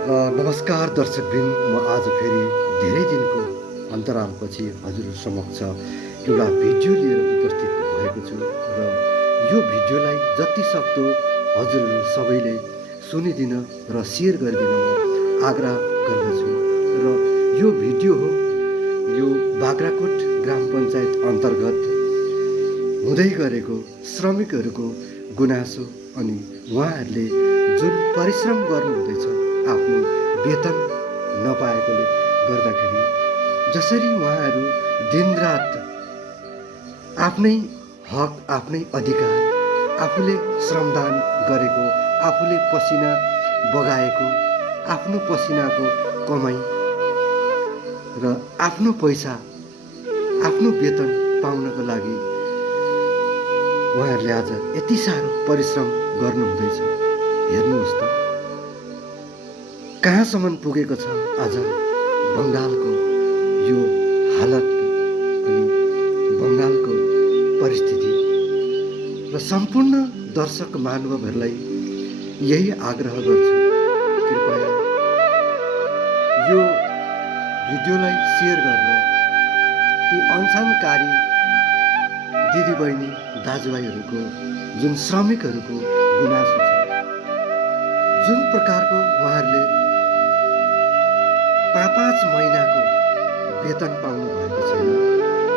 नमस्कार दर्शकवृन्द, म आज फेरि धेरै दिनको अन्तरालपछि हजुर समक्ष एउटा भिडियो लिएर उपस्थित भएको छु र यो भिडियोलाई जति सक्दो हजुरहरू सबैले सुनिदिन र सेयर गरिदिन म आग्रह गर्दछु। र यो भिडियो हो यो बाग्राकोट ग्राम पञ्चायत अन्तर्गत हुँदै गरेको श्रमिकहरूको गुनासो अनि उहाँहरूले जुन परिश्रम गर्नुहुँदैछ आफ्नो वेतन नपाएकोले गर्दाखेरि, जसरी उहाँहरू दिनरात आफ्नै हक, आफ्नै अधिकार, आफूले श्रमदान गरेको, आफूले पसिना बगाएको, आफ्नो पसिनाको कमाई र आफ्नो पैसा, आफ्नो वेतन पाउनको लागि उहाँहरूले आज यति साह्रो परिश्रम गर्नुहुँदैछ। हेर्नुहोस् त कहाँसम्म पुगेको छ आज बङ्गालको यो हालत अनि बङ्गालको परिस्थिति। र सम्पूर्ण दर्शक महानुभावहरूलाई यही आग्रह गर्छु, कृपया यो भिडियोलाई सेयर गरेर ती अनसनकारी दिदीबहिनी दाजुभाइहरूको, जुन श्रमिकहरूको गुनासो छ, जुन प्रकारको उहाँहरूले 5-5 महिनाको वेतन पाउनु भएको छैन,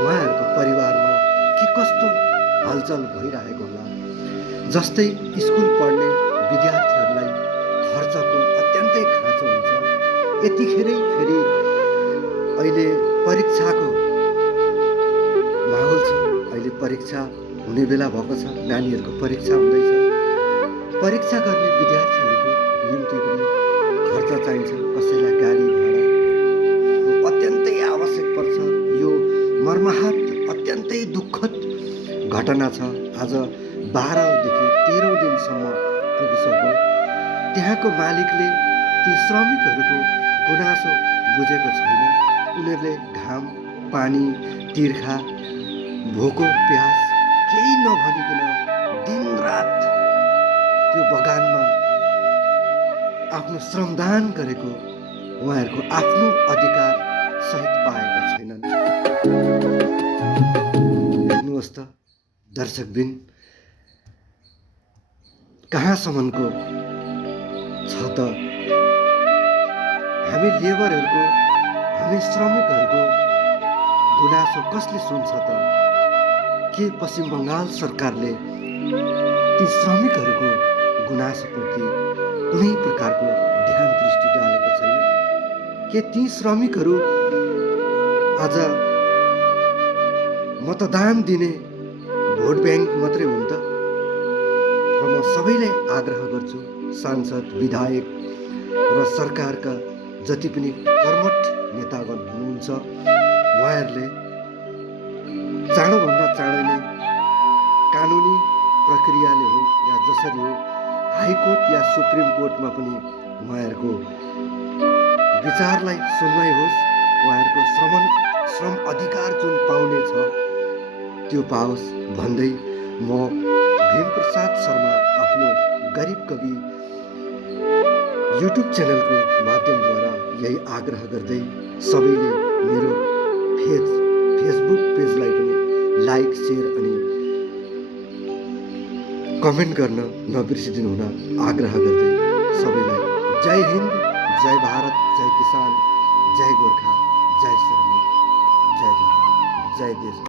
उहाँहरूको परिवारमा के कस्तो हलचल भइरहेको होला। जस्तै स्कुल पढ्ने विद्यार्थीहरूलाई खर्चको अत्यन्तै खाँचो हुन्छ। यतिखेरै फेरि अहिले परीक्षाको माहौल छ, अहिले परीक्षा हुने बेला भएको छ, नानीहरूको परीक्षा हुँदैछ। परीक्षा गर्ने विद्यार्थीहरूको निम्ति पनि खर्च चाहिन्छ, कसैलाई गाडी भाडा अत्यन्तै आवश्यक पर्छ। यो मर्माहत अत्यन्तै दुःखद घटना छ। आज 12देखि 13औं दिनसम्म पुगिसक्यो। त्यहाँको मालिकले ती श्रमिकहरूको गुनासो बुझेको छैन। उनीहरूले घाम, पानी, तिर्खा, भोको, प्यास केही नभनिकन दिनरात त्यो बगानमा आफ्नो श्रमदान गरेको उहाँहरूको आफ्नो अधिकार सहित पाएका छैनन्। हेर्नुहोस् त दर्शकवृन्द, कहाँसम्मको छ त हामी लेबरहरूको, हामी श्रमिकहरूको गुनासो कसले सुन्छ त? के पश्चिम बङ्गाल सरकारले ती श्रमिकहरूको गुनासोप्रति कुनै प्रकारको ध्यान दृष्टि डालेको छैन? के ती श्रमिकहरू आज मतदान दिने भोट ब्याङ्क मात्रै हुन् त? र म सबैलाई आग्रह गर्छु, सांसद, विधायक र सरकारका जति पनि कर्मठ नेतागण हुनुहुन्छ, उहाँहरूले चाँडोभन्दा चाँडै नै कानुनी प्रक्रियाले हो या जसरी हो, हाइकोर्ट या सुप्रिम कोर्टमा पनि उहाँहरूको विचारलाई सुनवाई होस्। उहाँहरूको श्रम अधिकार जुन पाउने छ त्यो पाओस् भन्दै म भीमप्रसाद शर्मा आफ्नो गरिब कवि युट्युब च्यानलको माध्यमद्वारा यही आग्रह गर्दै सबैले मेरो फेसबुक पेजलाई पनि लाइक, सेयर अनि कमेन्ट गर्न नबिर्सिदिनु हुन आग्रह गर्दै सबैलाई जय हिन्द, जय भारत, जय किसान, जय गोर्खा, जय श्रमिक, जय जोहार, जय देश।